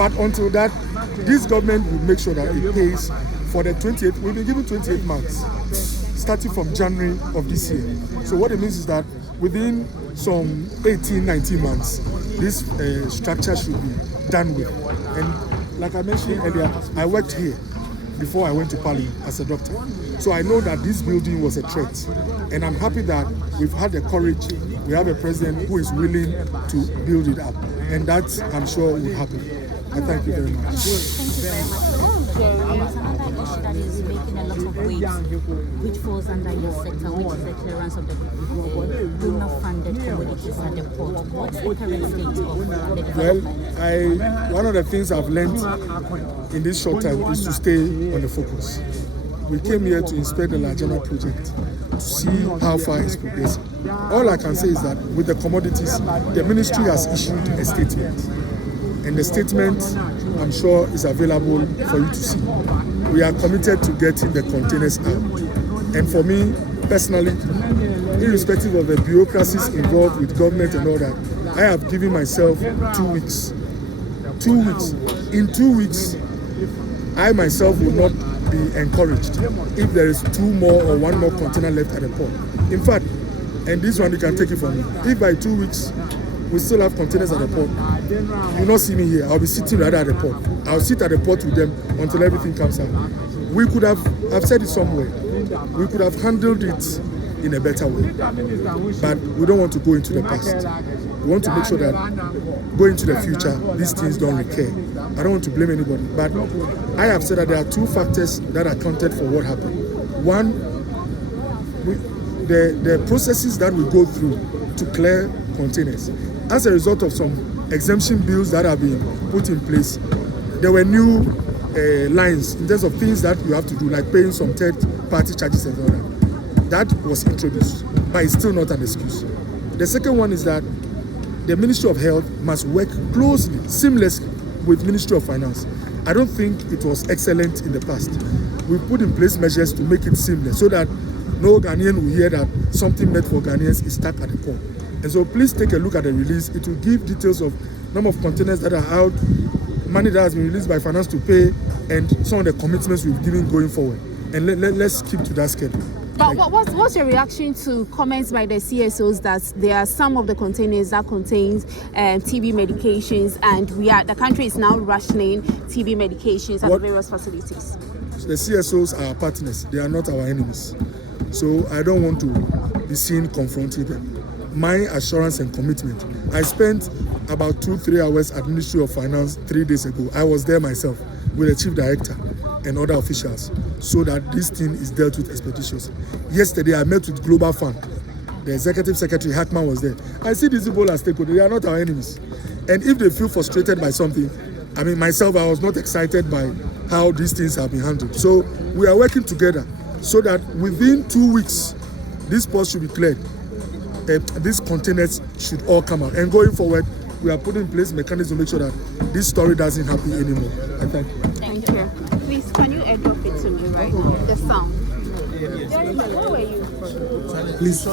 But until that, this government will make sure that it pays for the 28. We've been given 28 months, starting from January of this year. So what it means is that within some 18, 19 months, this structure should be done with. And like I mentioned earlier, I worked here before I went to Parliament as a doctor. So I know that this building was a threat. And I'm happy that we've had the courage, we have a president who is willing to build it up. And that, I'm sure, will happen. I thank you very much. Thank you very much. There is another issue that is making a lot of weight, which falls under your sector, which is the clearance of the donor-funded commodities at the port. What's the current state of the development? Well, one of the things I've learned in this short time is to stay on the focus. We came here to inspect the Lajana project to see how far it's progressing. All I can say is that with the commodities, the ministry has issued a statement. And the statement, I'm sure, is available for you to see. We are committed to getting the containers out. And for me, personally, irrespective of the bureaucracies involved with government and all that, I have given myself 2 weeks. 2 weeks. In 2 weeks, I myself will not be encouraged if there is 2 more or 1 more container left at the port. In fact, and this one you can take it from me, if by 2 weeks we still have containers at the port, you will not see me here. I'll be sitting right at the port. I'll sit at the port with them until everything comes out. We could have, I've said it somewhere, we could have handled it in a better way. But we don't want to go into the past. We want to make sure that going into the future, these things don't recur. I don't want to blame anybody, but I have said that there are 2 factors that accounted for what happened. One, the processes that we go through to clear containers. As a result of some exemption bills that have been put in place, there were new lines in terms of things that you have to do, like paying some third-party charges and all that. That was introduced, but it's still not an excuse. The second one is that the Ministry of Health must work closely, seamlessly with Ministry of Finance. I don't think it was excellent in the past. We've put in place measures to make it seamless so that no Ghanaian will hear that something meant for Ghanaians is stuck at the port. And so please take a look at the release. It will give details of number of containers that are out, money that has been released by finance to pay, and some of the commitments we've given going forward. And let's keep to that schedule. But what's your reaction to comments by the CSOs that there are some of the containers that contains TB medications, and the country is now rationing TB medications at the various facilities? The CSOs are our partners. They are not our enemies. So I don't want to be seen confronting them. My assurance and commitment. I spent about 2-3 hours at Ministry of Finance 3 days ago. I was there myself with the Chief Director and other officials so that this thing is dealt with expeditiously. Yesterday, I met with Global Fund. The Executive Secretary, Hackman, was there. I see these people as stakeholders. They are not our enemies. And if they feel frustrated by something, I mean, myself, I was not excited by how these things have been handled. So we are working together so that within 2 weeks, this port should be cleared. These containers should all come out. And going forward, we are putting in place mechanisms to make sure that this story doesn't happen anymore. I thank you. Thank you. Please, can you airdrop it to me right now? The sound. Where were you? Please.